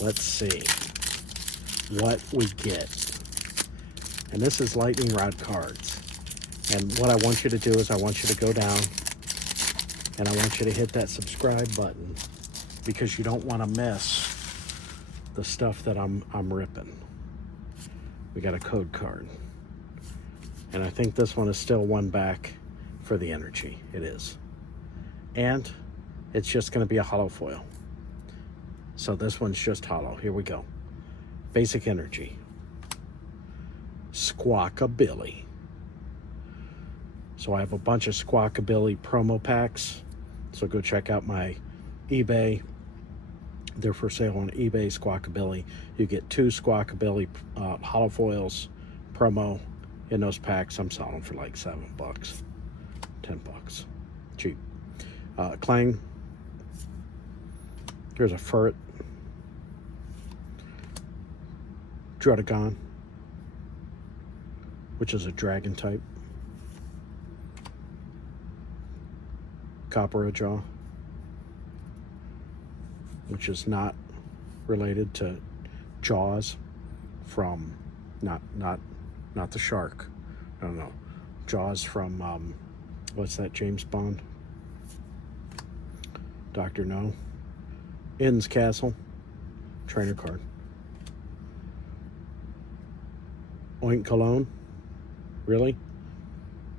Let's see what we get. And this is lightning rod cards. And what I want you to do is I want you to go down and I want you to hit that subscribe button, because you don't want to miss the stuff that I'm ripping. We got a code card. And I think this one is still one back for the energy. It is. And it's just going to be a holofoil. So this one's just hollow. Here we go. Basic energy. Squawkabilly. So I have a bunch of Squawkabilly promo packs. So go check out my eBay. They're for sale on eBay, Squawkabilly. You get 2 Squawkabilly holofoils promo in those packs. I'm selling for like $7, $10. Cheap. Clang. Here's a ferret. Drudagon, which is a dragon type. Copperajah, which is not related to Jaws from not the shark. No. Jaws from what's that, James Bond? Dr. No. Inn's Castle, trainer card. Oink Cologne, really?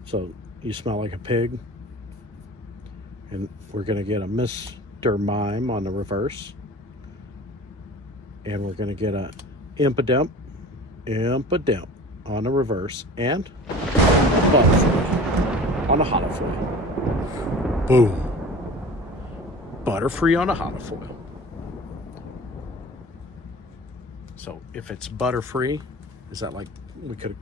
So you smell like a pig? And we're gonna get a Mr. Mime on the reverse. And we're gonna get a Impidimp on the reverse. And a Butterfree on a holofoil. Boom. Butterfree on a holofoil. So if it's Butterfree, is that like we could